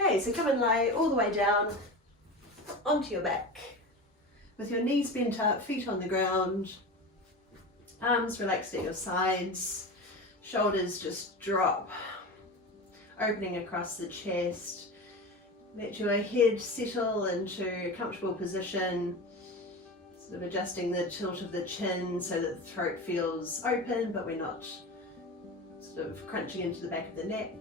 Okay, so come and lay all the way down onto your back with your knees bent up, feet on the ground, arms relaxed at your sides, shoulders just drop, opening across the chest. Let your head settle into a comfortable position, sort of adjusting the tilt of the chin so that the throat feels open but we're not sort of crunching into the back of the neck.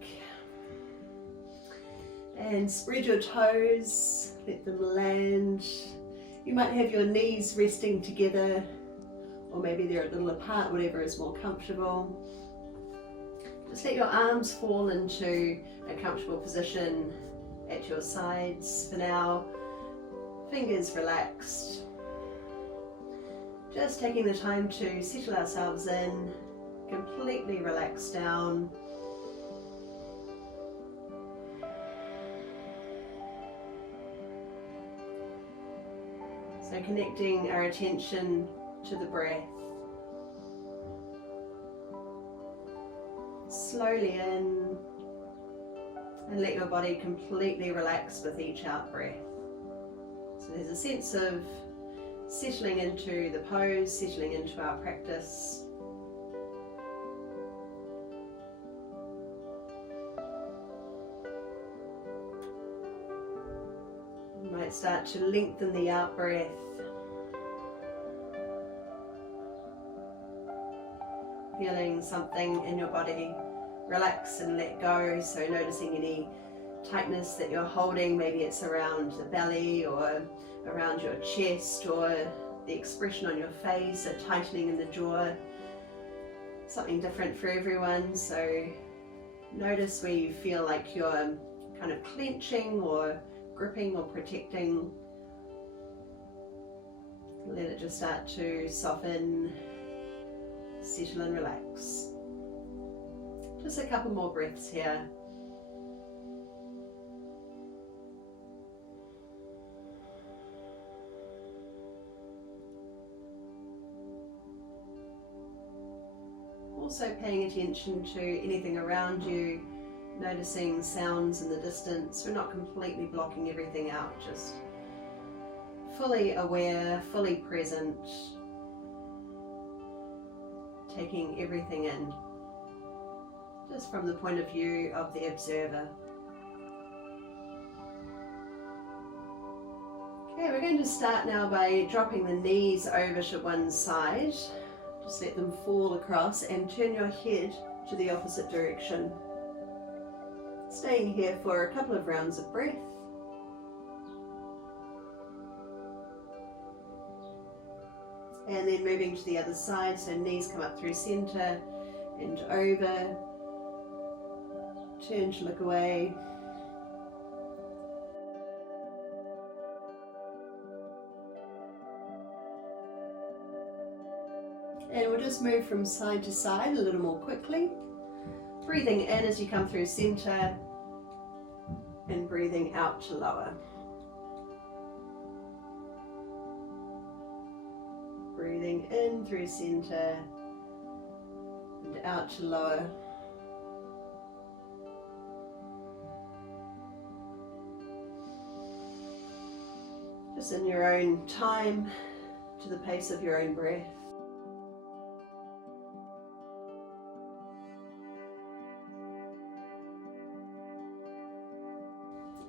And spread your toes, let them land. You might have your knees resting together, or maybe they're a little apart, whatever is more comfortable. Just let your arms fall into a comfortable position at your sides for now. Fingers relaxed. Just taking the time to settle ourselves in, completely relax down. So connecting our attention to the breath. Slowly in, and let your body completely relax with each out breath. So there's a sense of settling into the pose, settling into our practice. You might start to lengthen the out breath. Feeling something in your body relax and let go, so noticing any tightness that you're holding, maybe it's around the belly or around your chest, or the expression on your face, a tightening in the jaw. Something different for everyone, so notice where you feel like you're kind of clenching or gripping or protecting. Let it just start to soften, settle and relax. Just a couple more breaths here. Also paying attention to anything around you, noticing sounds in the distance. We're not completely blocking everything out, just fully aware, fully present, taking everything in, just from the point of view of the observer. Okay, we're going to start now by dropping the knees over to one side. Just let them fall across and turn your head to the opposite direction. Staying here for a couple of rounds of breath. And then moving to the other side, so knees come up through center and over. Turn to look away. And we'll just move from side to side a little more quickly. Breathing in as you come through center and breathing out to lower. Breathing in through center and out to lower. Just in your own time, to the pace of your own breath.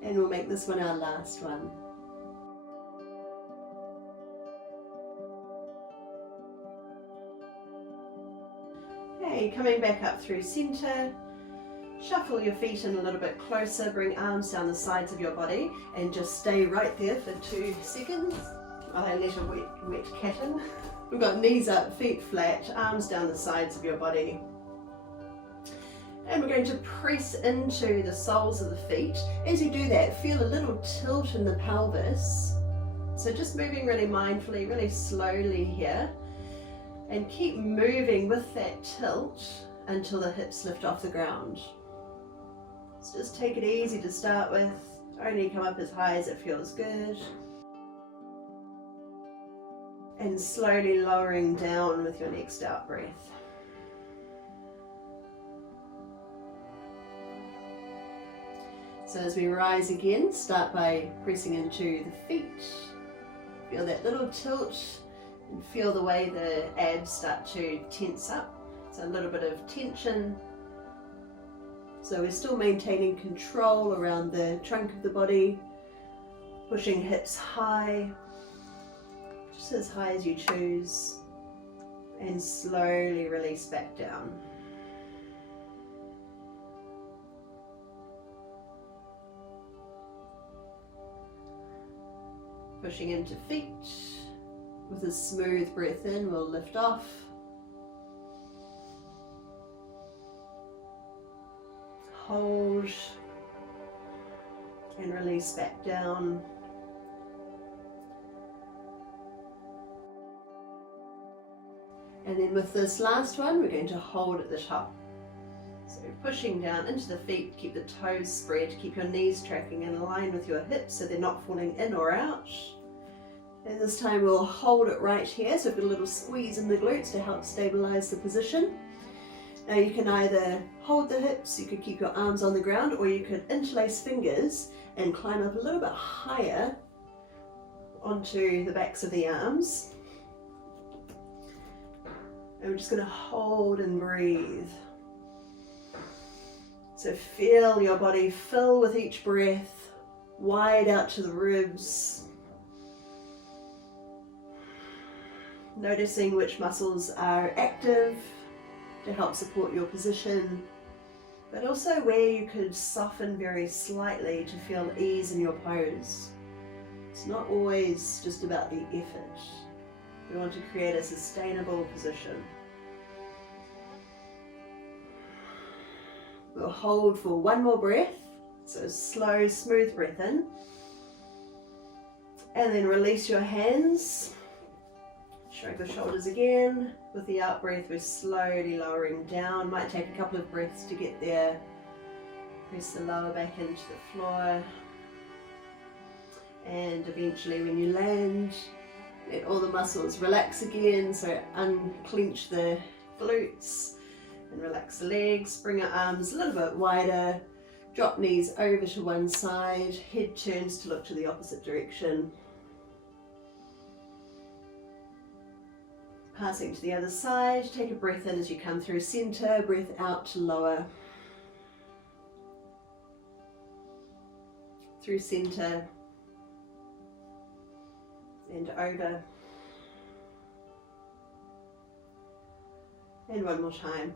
And we'll make this one our last one. Okay, coming back up through center. Shuffle your feet in a little bit closer, bring arms down the sides of your body and just stay right there for 2 seconds while I let a wet cat in. We've got knees up, feet flat, arms down the sides of your body. And we're going to press into the soles of the feet. As you do that, feel a little tilt in the pelvis. So just moving really mindfully, really slowly here. And keep moving with that tilt until the hips lift off the ground. So just take it easy to start with. Only come up as high as it feels good. And slowly lowering down with your next out breath. So as we rise again, start by pressing into the feet. Feel that little tilt and feel the way the abs start to tense up. So a little bit of tension. So we're still maintaining control around the trunk of the body, pushing hips high, just as high as you choose, and slowly release back down. Pushing into feet. With a smooth breath in, we'll lift off. Hold and release back down. And then with this last one, we're going to hold at the top. So pushing down into the feet, keep the toes spread, keep your knees tracking in line with your hips so they're not falling in or out. And this time we'll hold it right here, so we've got a little squeeze in the glutes to help stabilize the position. Now you can either hold the hips, you could keep your arms on the ground, or you could interlace fingers and climb up a little bit higher onto the backs of the arms. And we're just going to hold and breathe. So feel your body fill with each breath, wide out to the ribs. Noticing which muscles are active to help support your position, but also where you could soften very slightly to feel ease in your pose. It's not always just about the effort. We want to create a sustainable position. We'll hold for one more breath, so slow, smooth breath in, and then release your hands. Shrug the shoulders again. With the out breath, we're slowly lowering down. Might take a couple of breaths to get there. Press the lower back into the floor. And eventually when you land, let all the muscles relax again. So unclench the glutes and relax the legs. Bring our arms a little bit wider. Drop knees over to one side. Head turns to look to the opposite direction. Passing to the other side, take a breath in as you come through center, breath out to lower. Through center and over. And one more time.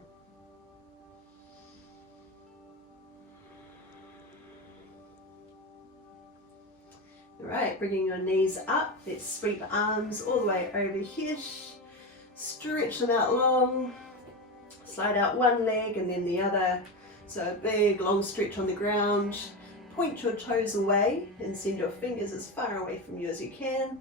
All right, bringing your knees up, let's sweep arms all the way overhead. Stretch them out long, slide out one leg and then the other. So a big long stretch on the ground. Point your toes away and send your fingers as far away from you as you can.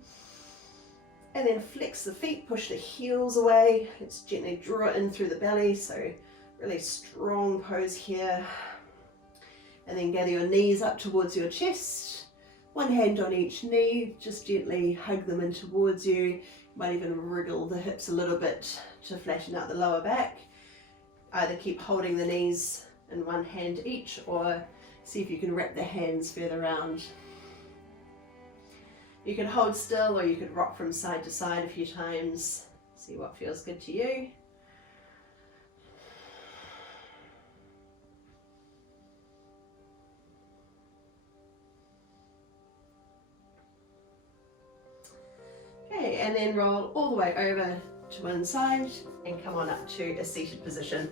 And then flex the feet, push the heels away. Let's gently draw in through the belly, so really strong pose here. And then gather your knees up towards your chest. One hand on each knee, just gently hug them in towards you. Might even wriggle the hips a little bit to flatten out the lower back. Either keep holding the knees in one hand each, or see if you can wrap the hands further around. You can hold still, or you could rock from side to side a few times. See what feels good to you. Okay, and then roll all the way over to one side and come on up to a seated position.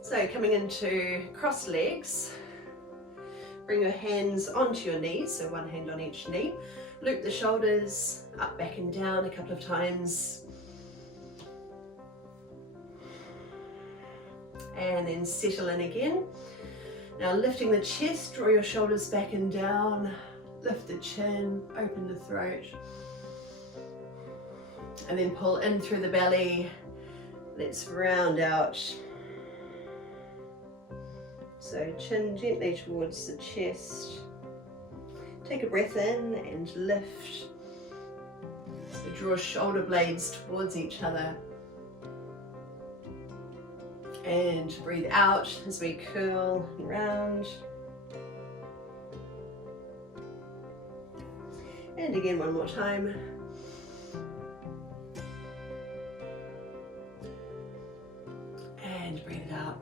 So coming into crossed legs, bring your hands onto your knees, so one hand on each knee. Loop the shoulders up, back and down a couple of times. And then settle in again. Now lifting the chest, draw your shoulders back and down. Lift the chin, open the throat. And then pull in through the belly. Let's round out. So chin gently towards the chest. Take a breath in and lift. So draw shoulder blades towards each other. And breathe out as we curl around. And again, one more time. And breathe it out.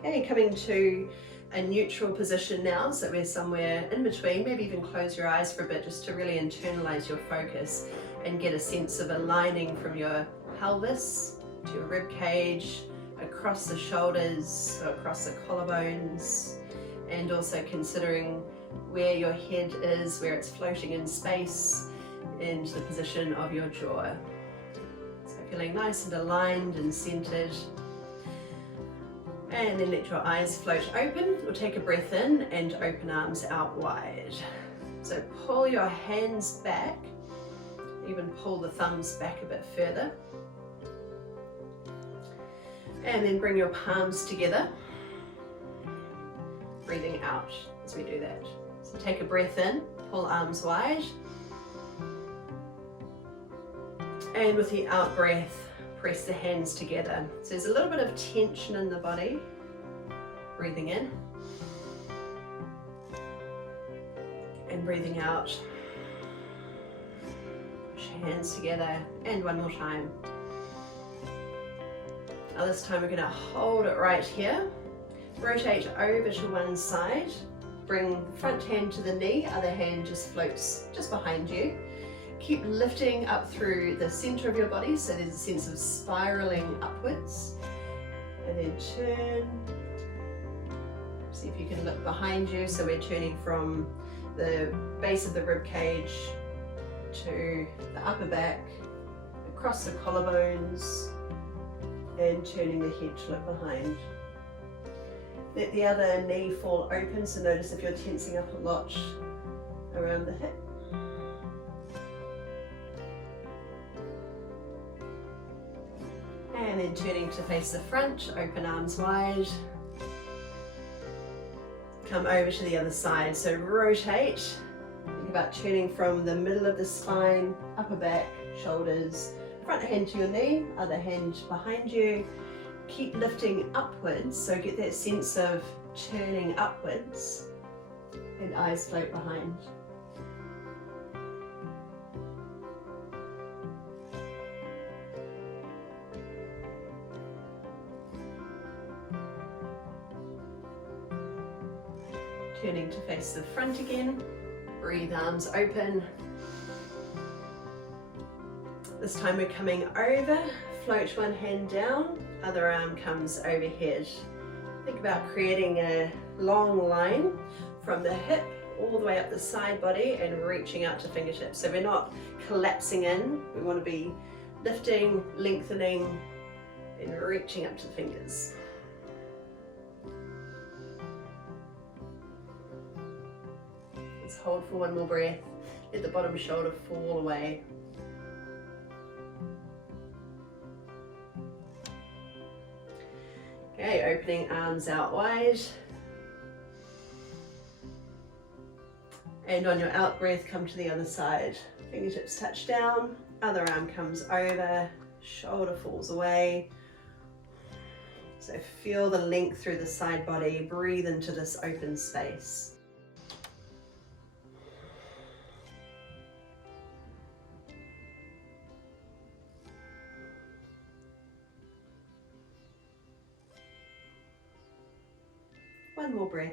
Okay, coming to a neutral position now, so we're somewhere in between. Maybe even close your eyes for a bit just to really internalize your focus and get a sense of aligning from your pelvis to your rib cage, across the shoulders, so across the collarbones, and also considering where your head is, where it's floating in space, and the position of your jaw. So feeling nice and aligned and centered. And then let your eyes float open, or take a breath in and open arms out wide. So pull your hands back, even pull the thumbs back a bit further. And then bring your palms together, breathing out as we do that. So take a breath in, pull arms wide. And with the out breath, press the hands together. So there's a little bit of tension in the body. Breathing in. And breathing out. Push your hands together. And one more time. Now this time we're going to hold it right here. Rotate over to one side. Bring front hand to the knee, other hand just floats just behind you. Keep lifting up through the center of your body, so there's a sense of spiraling upwards. And then turn. See if you can look behind you, so we're turning from the base of the rib cage to the upper back, across the collarbones, and turning the head to look behind. Let the other knee fall open, so notice if you're tensing up a lot around the hip. And then turning to face the front, open arms wide. Come over to the other side, so rotate. Think about turning from the middle of the spine, upper back, shoulders, front hand to your knee, other hand behind you. Keep lifting upwards, so get that sense of turning upwards, and eyes float behind. Turning to face the front again, breathe arms open. This time we're coming over, float one hand down, other arm comes overhead. Think about creating a long line from the hip all the way up the side body and reaching out to fingertips. So we're not collapsing in, we want to be lifting, lengthening, and reaching up to the fingers. Let's hold for one more breath. Let the bottom shoulder fall away. Okay, opening arms out wide. And on your out breath, come to the other side. Fingertips touch down, other arm comes over, shoulder falls away. So feel the length through the side body, breathe into this open space. One more breath.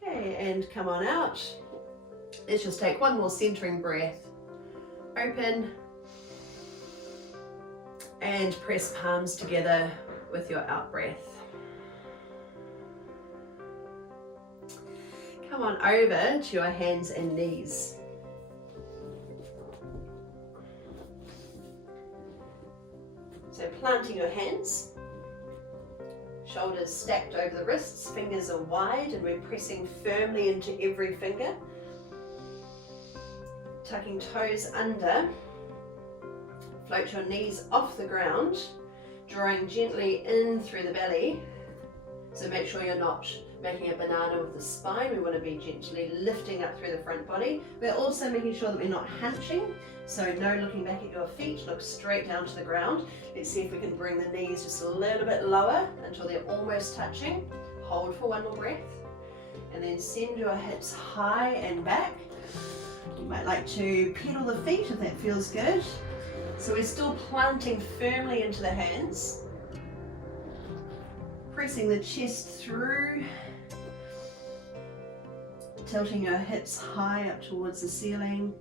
Okay, and come on out. Let's just take one more centering breath. Open. And press palms together with your out breath. Come on over to your hands and knees. So planting your hands, shoulders stacked over the wrists, fingers are wide and we're pressing firmly into every finger. Tucking toes under, float your knees off the ground, drawing gently in through the belly So make sure you're not making a banana with the spine. We want to be gently lifting up through the front body. We're also making sure that we're not hunching. So no looking back at your feet, look straight down to the ground. Let's see if we can bring the knees just a little bit lower until they're almost touching. Hold for one more breath. And then send your hips high and back. You might like to pedal the feet if that feels good. So we're still planting firmly into the hands. Pressing the chest through. Tilting your hips high up towards the ceiling.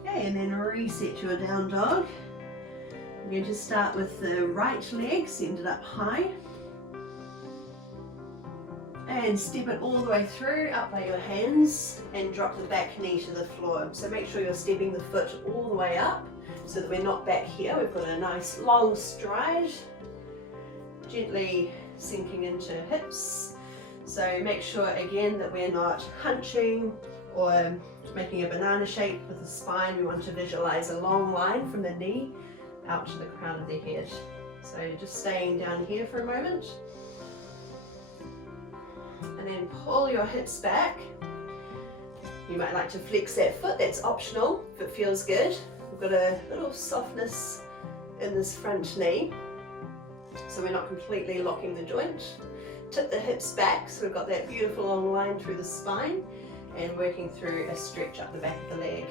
Okay, and then reset your down dog. I'm going to start with the right leg, send it up high. And step it all the way through, up by your hands, and drop the back knee to the floor. So make sure you're stepping the foot all the way up so that we're not back here. We've got a nice long stride, gently sinking into hips. So make sure again that we're not hunching or making a banana shape with the spine. We want to visualize a long line from the knee out to the crown of the head. So just staying down here for a moment. And then pull your hips back. You might like to flex that foot, that's optional if it feels good. We've got a little softness in this front knee, so we're not completely locking the joint. Tip the hips back, so we've got that beautiful long line through the spine, and working through a stretch up the back of the leg.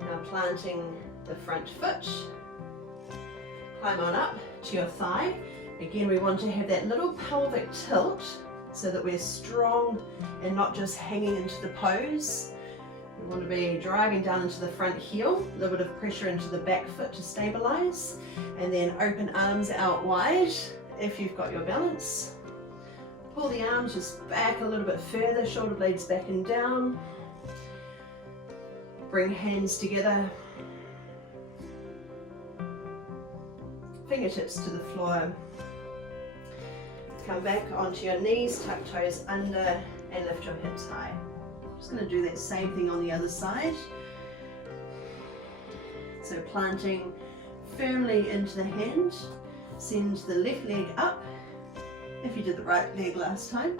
Now planting the front foot, climb on up to your thigh. Again, we want to have that little pelvic tilt so that we're strong and not just hanging into the pose. We want to be driving down into the front heel, a little bit of pressure into the back foot to stabilize, and then open arms out wide if you've got your balance. Pull the arms just back a little bit further, shoulder blades back and down. Bring hands together. Fingertips to the floor. Come back onto your knees, tuck toes under, and lift your hips high. Just going to do that same thing on the other side. So planting firmly into the hand, send the left leg up, if you did the right leg last time,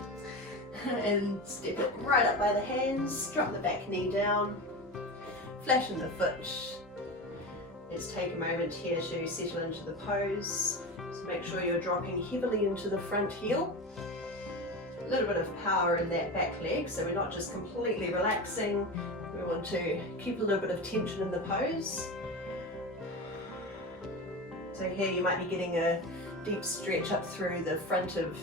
and step it right up by the hands, drop the back knee down, flatten the foot. Let's take a moment here to settle into the pose. So make sure you're dropping heavily into the front heel. A little bit of power in that back leg, so we're not just completely relaxing. We want to keep a little bit of tension in the pose. So here you might be getting a deep stretch up through the front of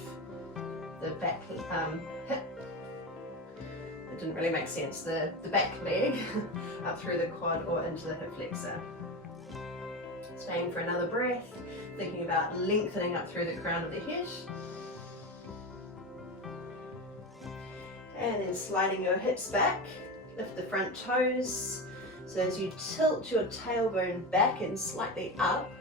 the back hip. It didn't really make sense. The back leg up through the quad or into the hip flexor. Staying for another breath, thinking about lengthening up through the crown of the head. And then sliding your hips back, lift the front toes. So as you tilt your tailbone back and slightly up,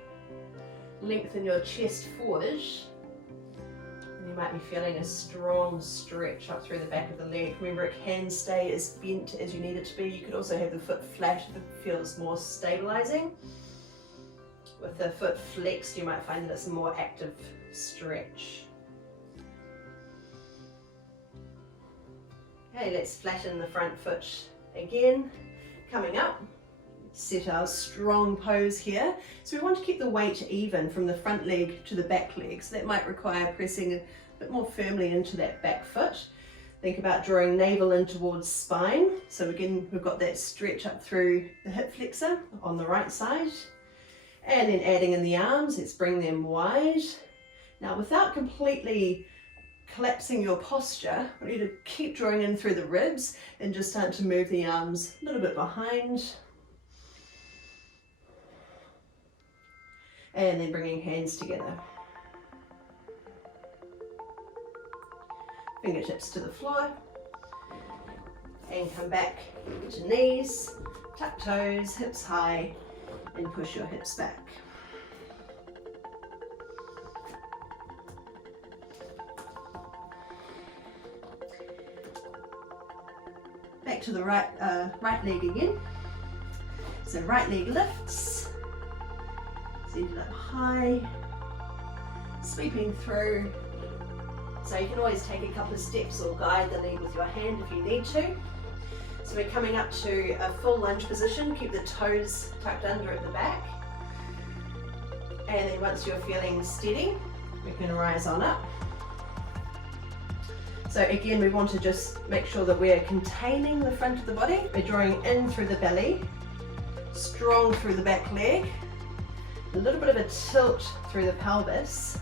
lengthen your chest forward. And you might be feeling a strong stretch up through the back of the leg. Remember, it can stay as bent as you need it to be. You could also have the foot flat if it feels more stabilizing. With the foot flexed, you might find that it's a more active stretch. Okay, let's flatten the front foot again. Coming up, set our strong pose here. So we want to keep the weight even from the front leg to the back leg. So that might require pressing a bit more firmly into that back foot. Think about drawing navel in towards spine. So again, we've got that stretch up through the hip flexor on the right side. And then adding in the arms, let's bring them wide. Now without completely collapsing your posture, I want you to keep drawing in through the ribs and just start to move the arms a little bit behind. And then bringing hands together. Fingertips to the floor. And come back to knees, tuck toes, hips high, and push your hips back. Back to the right leg again. So right leg lifts, send it up high, sweeping through. So you can always take a couple of steps or guide the leg with your hand if you need to. So we're coming up to a full lunge position. Keep the toes tucked under at the back. And then once you're feeling steady, we can rise on up. So again, we want to just make sure that we're containing the front of the body. We're drawing in through the belly, strong through the back leg, a little bit of a tilt through the pelvis.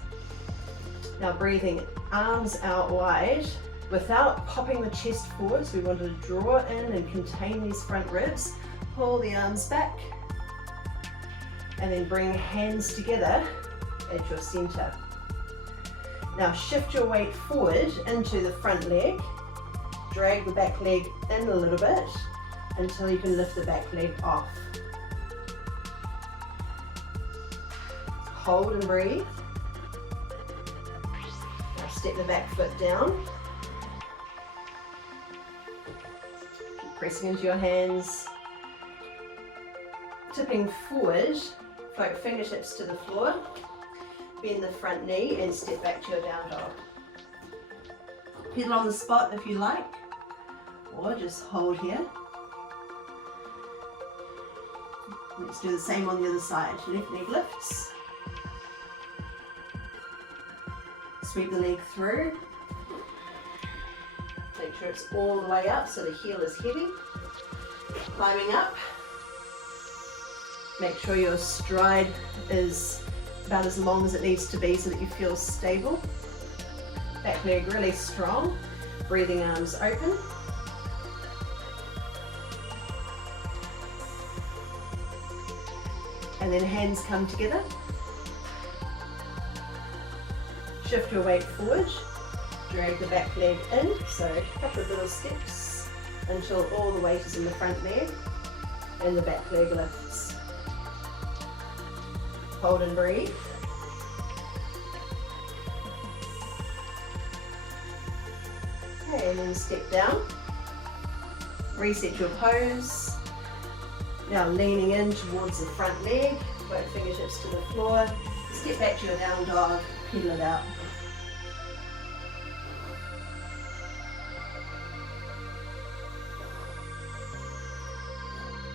Now breathing arms out wide without popping the chest forward. So we want to draw in and contain these front ribs. Pull the arms back and then bring hands together at your center. Now shift your weight forward into the front leg. Drag the back leg in a little bit until you can lift the back leg off. Hold and breathe. Now step the back foot down. Keep pressing into your hands. Tipping forward, float fingertips to the floor. Bend the front knee and step back to your down dog. Pedal on the spot if you like, or just hold here. Let's do the same on the other side. Left leg lifts. Sweep the leg through. Make sure it's all the way up so the heel is heavy. Climbing up. Make sure your stride is about as long as it needs to be so that you feel stable. Back leg really strong. Breathing arms open. And then hands come together. Shift your weight forward. Drag the back leg in. So a couple of little steps until all the weight is in the front leg and the back leg lifts. Hold and breathe. Okay, and then step down. Reset your pose. Now leaning in towards the front leg. Both fingertips to the floor. Step back to your down dog. Pedal it out.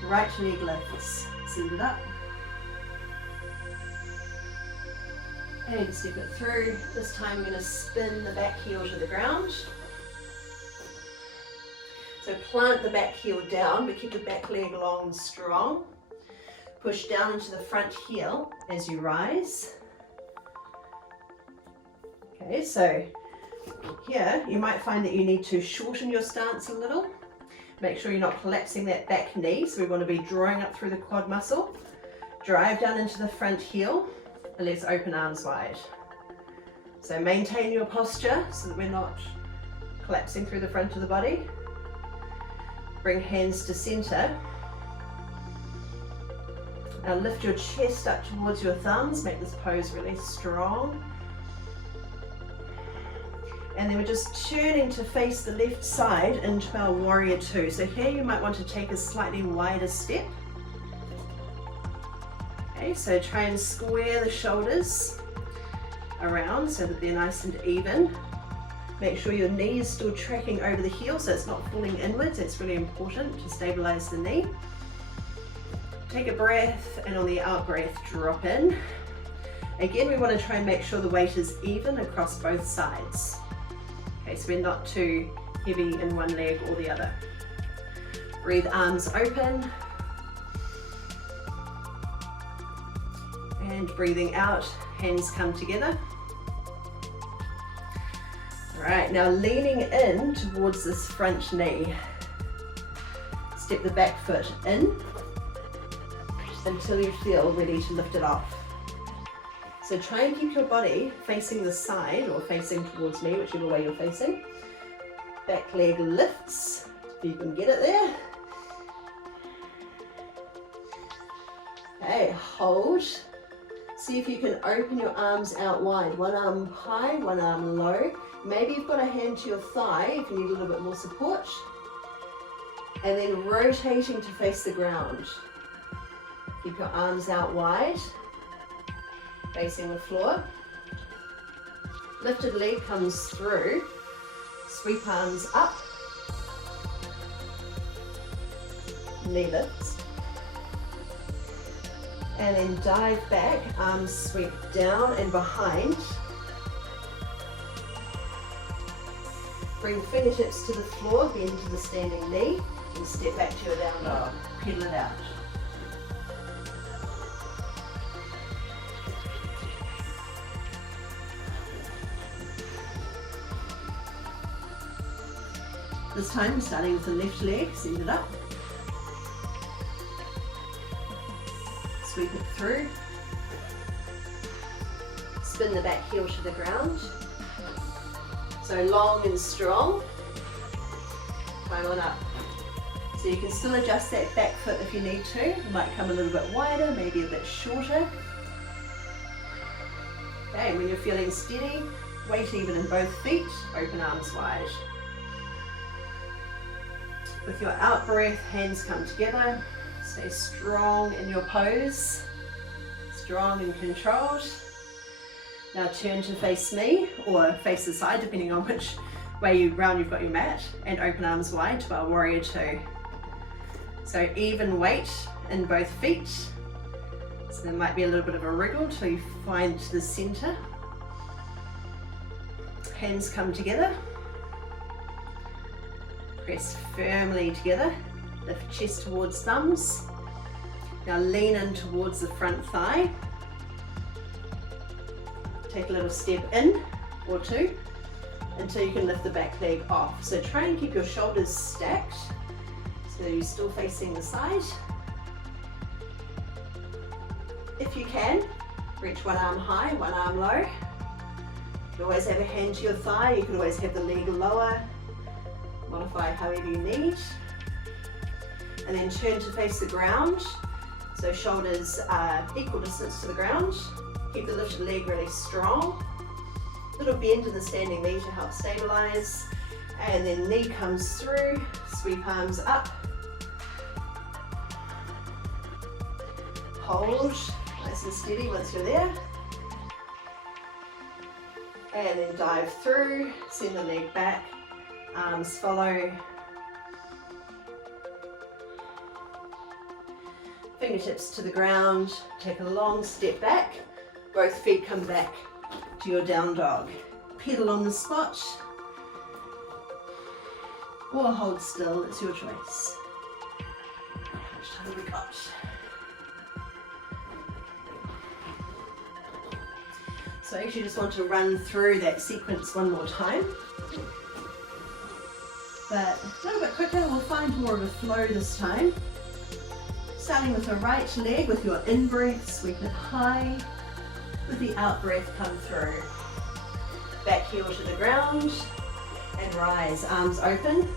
Right leg lifts. Send it up. And step it through. This time I'm going to spin the back heel to the ground. So plant the back heel down, but keep the back leg long and strong. Push down into the front heel as you rise. Okay, so here you might find that you need to shorten your stance a little. Make sure you're not collapsing that back knee. So we want to be drawing up through the quad muscle. Drive down into the front heel. And let's open arms wide. So maintain your posture so that we're not collapsing through the front of the body. Bring hands to center. Now lift your chest up towards your thumbs. Make this pose really strong. And then we're just turning to face the left side into our warrior two. So here you might want to take a slightly wider step. Okay, so try and square the shoulders around so that they're nice and even. Make sure your knee is still tracking over the heel so it's not falling inwards. It's really important to stabilize the knee. Take a breath and on the out breath, drop in. Again, we want to try and make sure the weight is even across both sides. Okay, so we're not too heavy in one leg or the other. Breathe arms open. And breathing out, hands come together. All right, now leaning in towards this front knee. Step the back foot in until you feel ready to lift it off. So try and keep your body facing the side or facing towards me, whichever way you're facing. Back leg lifts, if you can get it there. Okay, hold. See if you can open your arms out wide. One arm high, one arm low. Maybe you've got a hand to your thigh if you need a little bit more support. And then rotating to face the ground. Keep your arms out wide, facing the floor. Lifted leg comes through, sweep arms up, knee lifts. And then dive back, arms sweep down and behind. Bring fingertips to the floor, bend to the standing knee, and step back to your down dog. Pedal it out. This time, starting with the left leg, send it up. Sweep it through. Spin the back heel to the ground. So long and strong. Climb on up. So you can still adjust that back foot if you need to. It might come a little bit wider, maybe a bit shorter. Okay, when you're feeling steady, weight even in both feet, open arms wide. With your out breath, hands come together. Stay strong in your pose, strong and controlled. Now turn to face me or face the side, depending on which way round you've got your mat, and open arms wide to our warrior two. So even weight in both feet. So there might be a little bit of a wriggle till you find the center. Hands come together. Press firmly together. Lift chest towards thumbs. Now lean in towards the front thigh. Take a little step in or two until you can lift the back leg off. So try and keep your shoulders stacked so you're still facing the side. If you can, reach one arm high, one arm low. You can always have a hand to your thigh, you can always have the leg lower. Modify however you need. And then turn to face the ground. So shoulders are equal distance to the ground. Keep the lifted leg really strong. Little bend in the standing knee to help stabilize. And then knee comes through, sweep arms up. Hold, nice and steady once you're there. And then dive through, send the leg back, arms follow. Fingertips to the ground, take a long step back. Both feet come back to your down dog. Pedal on the spot or hold still, it's your choice. How much time have we got? So I actually just want to run through that sequence one more time. But a little bit quicker, we'll find more of a flow this time. Starting with the right leg, with your in-breath, sweep it high. With the out-breath, come through. Back heel to the ground and rise, arms open.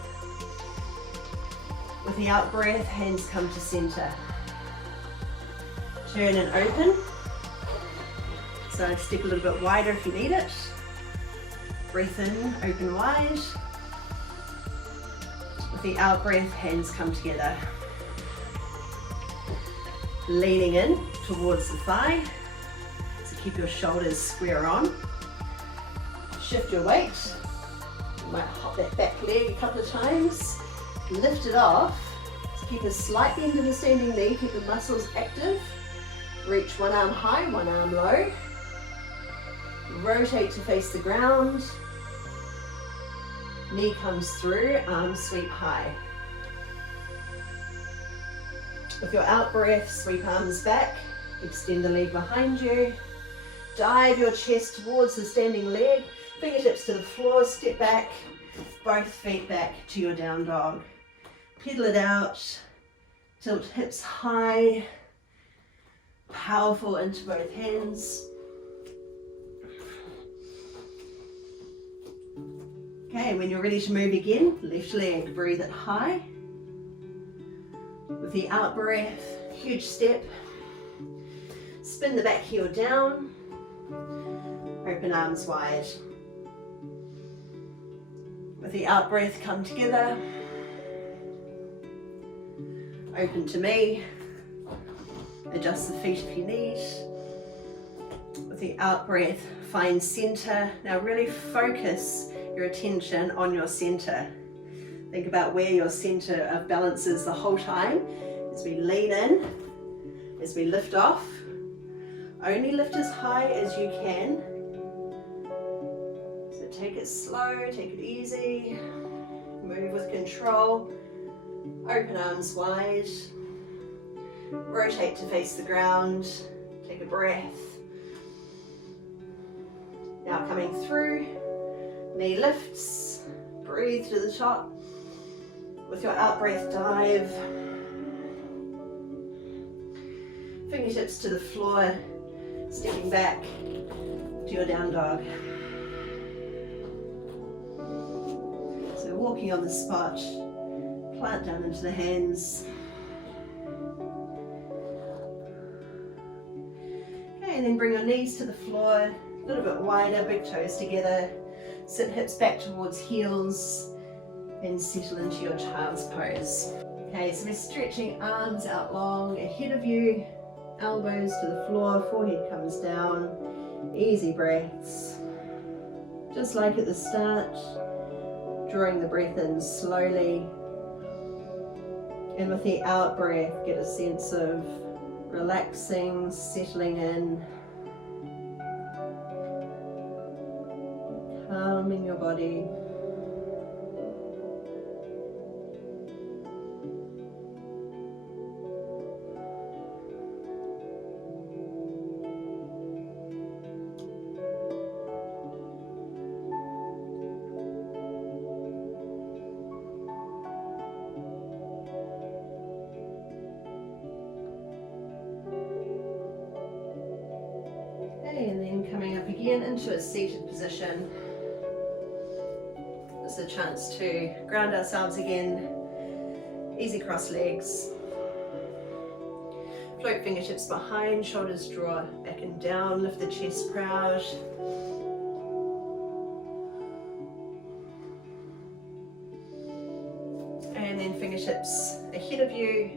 With the out-breath, hands come to center. Turn and open. So step a little bit wider if you need it. Breath in, open wide. With the out-breath, hands come together. Leaning in towards the thigh. So keep your shoulders square on. Shift your weight. You might hop that back leg a couple of times. Lift it off. So keep a slight bend in the standing knee. Keep the muscles active. Reach one arm high, one arm low. Rotate to face the ground. Knee comes through, arms sweep high. With your out breath, sweep arms back, extend the leg behind you. Dive your chest towards the standing leg, fingertips to the floor, step back, both feet back to your down dog. Pedal it out, tilt hips high, powerful into both hands. Okay, when you're ready to move again, left leg, breathe it high. With the out breath, huge step. Spin the back heel down. Open arms wide. With the out breath, come together. Open to me. Adjust the feet if you need. With the out breath, find center. Now really focus your attention on your center. Think about where your center of balance is the whole time. As we lean in, as we lift off, only lift as high as you can. So take it slow, take it easy, move with control, open arms wide, rotate to face the ground, take a breath. Now coming through, knee lifts, breathe to the top. With your out breath, dive. Fingertips to the floor, stepping back to your down dog. So walking on the spot, plant down into the hands. Okay, and then bring your knees to the floor, a little bit wider, big toes together. Sit hips back towards heels and settle into your child's pose. Okay, so we're stretching arms out long ahead of you, elbows to the floor, forehead comes down, easy breaths. Just like at the start, drawing the breath in slowly, and with the out breath, get a sense of relaxing, settling in, calming your body. And then coming up again into a seated position. This is a chance to ground ourselves again. Easy cross legs. Float fingertips behind, shoulders draw back and down, lift the chest proud. And then fingertips ahead of you.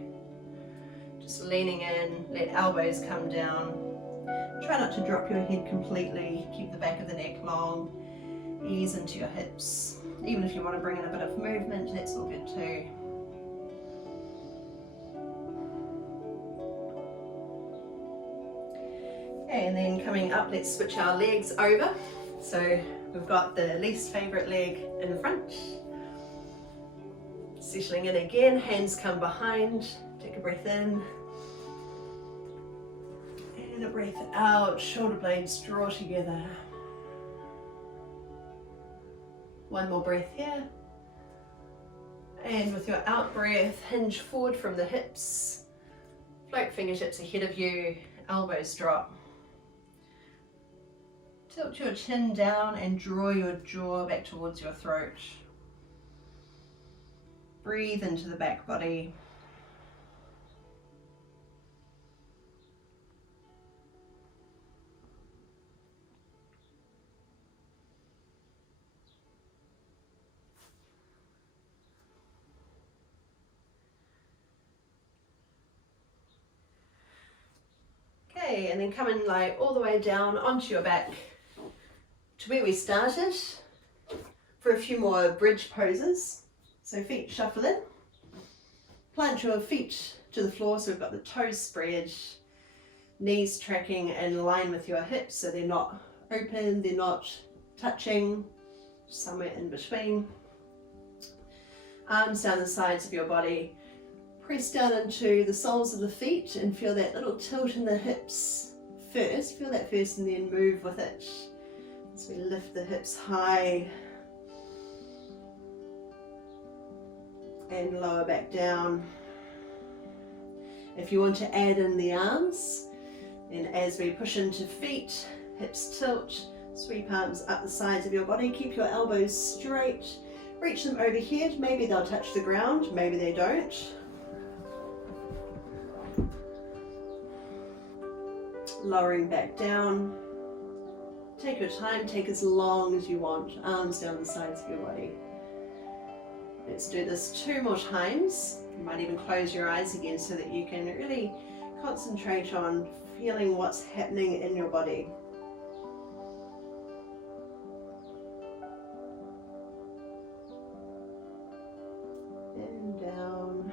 Just leaning in, let elbows come down. Try not to drop your head completely, keep the back of the neck long, ease into your hips. Even if you want to bring in a bit of movement, that's all good too. Okay, and then coming up, let's switch our legs over. So we've got the least favourite leg in front. Settling in again, hands come behind, take a breath in. And a breath out, shoulder blades draw together. One more breath here. And with your out breath, hinge forward from the hips. Float fingertips ahead of you, elbows drop. Tilt your chin down and draw your jaw back towards your throat. Breathe into the back body. Okay, and then come and lie all the way down onto your back to where we started for a few more bridge poses. So feet shuffle in, plant your feet to the floor so we've got the toes spread, knees tracking in line with your hips so they're not open, they're not touching, somewhere in between. Arms down the sides of your body. Press down into the soles of the feet and feel that little tilt in the hips first. Feel that first and then move with it. As we lift the hips high and lower back down. If you want to add in the arms, then as we push into feet, hips tilt, sweep arms up the sides of your body. Keep your elbows straight. Reach them overhead. Maybe they'll touch the ground, maybe they don't. Lowering back down. Take your time, take as long as you want. Arms down the sides of your body. Let's do this 2 more times. You might even close your eyes again so that you can really concentrate on feeling what's happening in your body. And down.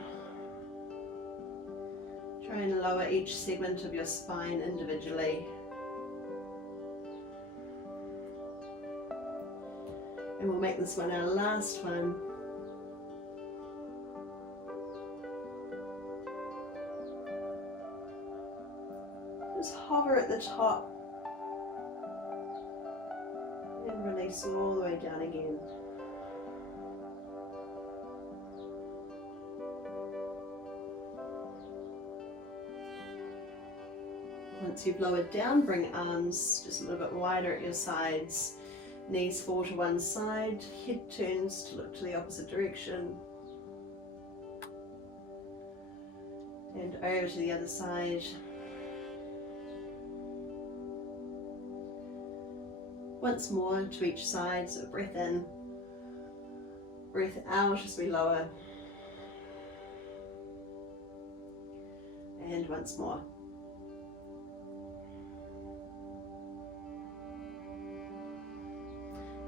Try and lower each segment of your spine individually. And we'll make this one our last one. Just hover at the top and release all the way down again. Once you've lowered down, bring arms just a little bit wider at your sides. Knees fall to one side, head turns to look to the opposite direction. And over to the other side. Once more to each side, so breath in, breath out as we lower. And once more.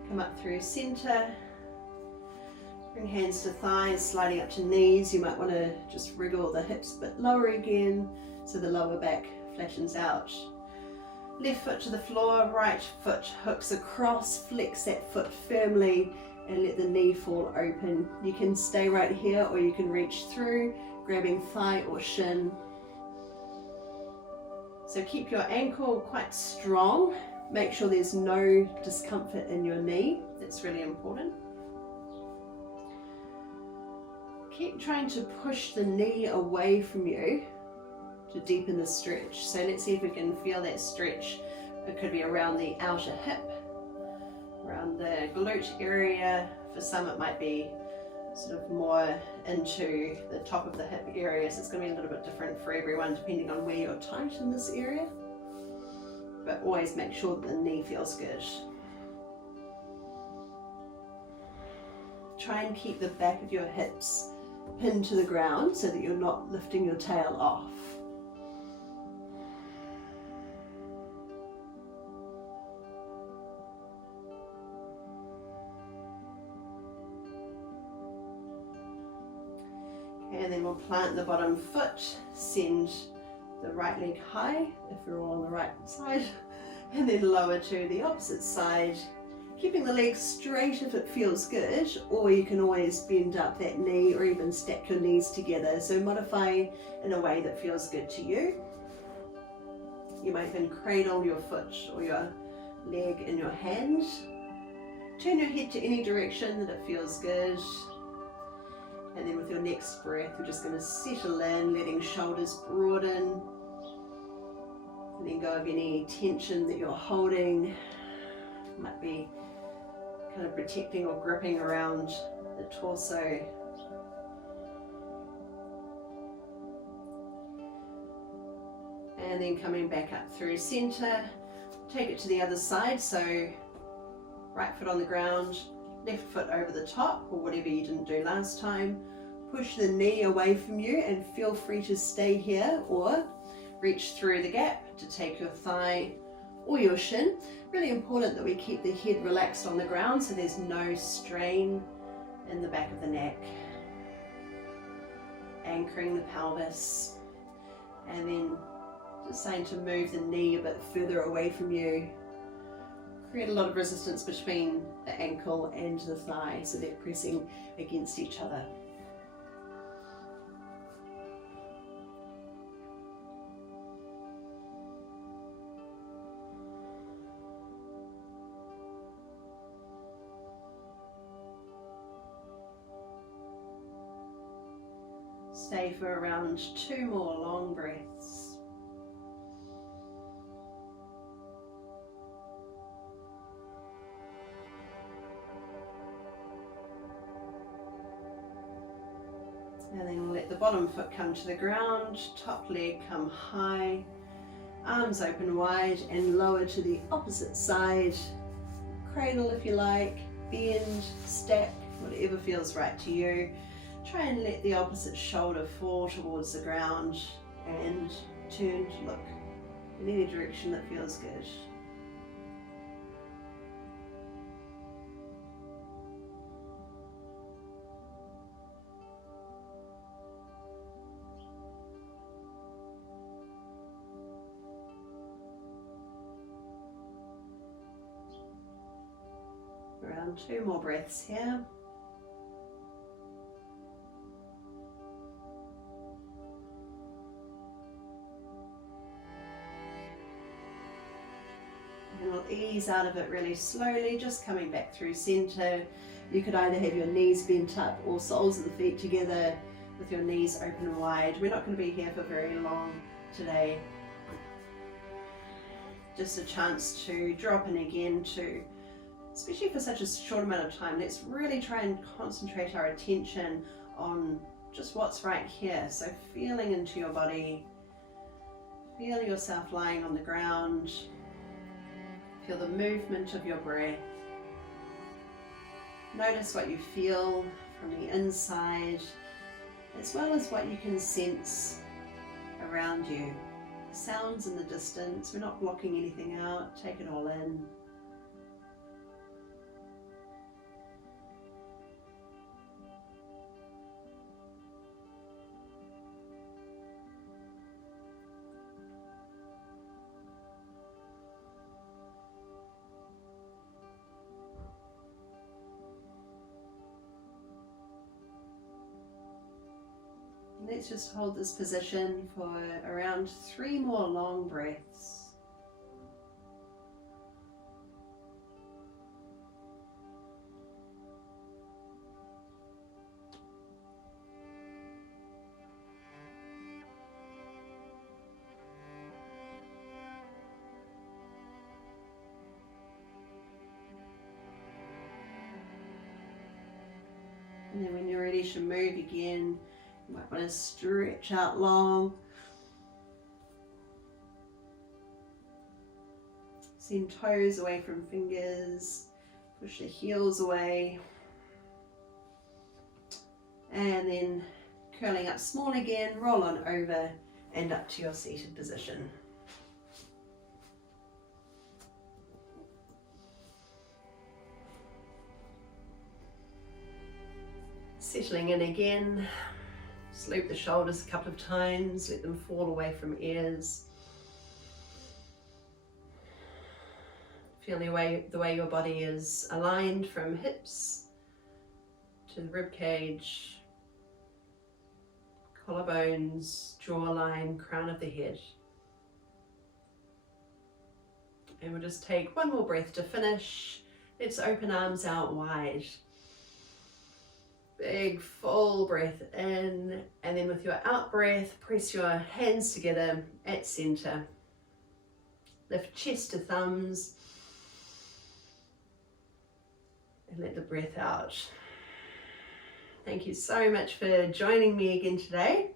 Come up through center, bring hands to thighs, sliding up to knees. You might want to just wriggle the hips a bit lower again, so the lower back flattens out. Left foot to the floor, right foot hooks across, flex that foot firmly and let the knee fall open. You can stay right here or you can reach through, grabbing thigh or shin. So keep your ankle quite strong. Make sure there's no discomfort in your knee. That's really important. Keep trying to push the knee away from you to deepen the stretch. So let's see if we can feel that stretch. It could be around the outer hip, around the glute area. For some it might be sort of more into the top of the hip area. So it's going to be a little bit different for everyone depending on where you're tight in this area. But always make sure that the knee feels good. Try and keep the back of your hips pinned to the ground so that you're not lifting your tail off. Okay, and then we'll plant the bottom foot, send the right leg high if we're all on the right side, and then lower to the opposite side, keeping the legs straight if it feels good, or you can always bend up that knee or even stack your knees together. So modify in a way that feels good to you. You might even cradle your foot or your leg in your hand. Turn your head to any direction that it feels good. And then with your next breath, we're just going to settle in, letting shoulders broaden. Letting go of any tension that you're holding. It might be kind of protecting or gripping around the torso. And then coming back up through center. Take it to the other side. So right foot on the ground, left foot over the top, or whatever you didn't do last time. Push the knee away from you and feel free to stay here or reach through the gap to take your thigh or your shin. Really important that we keep the head relaxed on the ground so there's no strain in the back of the neck. Anchoring the pelvis, and then just saying to move the knee a bit further away from you. Create a lot of resistance between the ankle and the thigh so they're pressing against each other. Stay for around 2 more long breaths. And then let the bottom foot come to the ground, top leg come high, arms open wide and lower to the opposite side. Cradle if you like, bend, stack, whatever feels right to you. Try and let the opposite shoulder fall towards the ground and turn to look in any direction that feels good. Around 2 more breaths here. And we'll ease out of it really slowly, just coming back through center. You could either have your knees bent up or soles of the feet together with your knees open wide. We're not going to be here for very long today. Just a chance to drop in again to, especially for such a short amount of time, let's really try and concentrate our attention on just what's right here. So feeling into your body, feeling yourself lying on the ground, feel the movement of your breath. Notice what you feel from the inside, as well as what you can sense around you. Sounds in the distance, we're not blocking anything out, take it all in. Let's just hold this position for around 3 more long breaths. And then when you're ready to move again, you might want to stretch out long. Send toes away from fingers. Push the heels away. And then curling up small again, roll on over and up to your seated position. Settling in again. Just loop the shoulders a couple of times, let them fall away from ears. Feel the way your body is aligned from hips to the rib cage, collarbones, jawline, crown of the head. And we'll just take 1 more breath to finish. Let's open arms out wide. Big full breath in, and then with your out breath, press your hands together at center. Lift chest to thumbs and let the breath out. Thank you so much for joining me again today.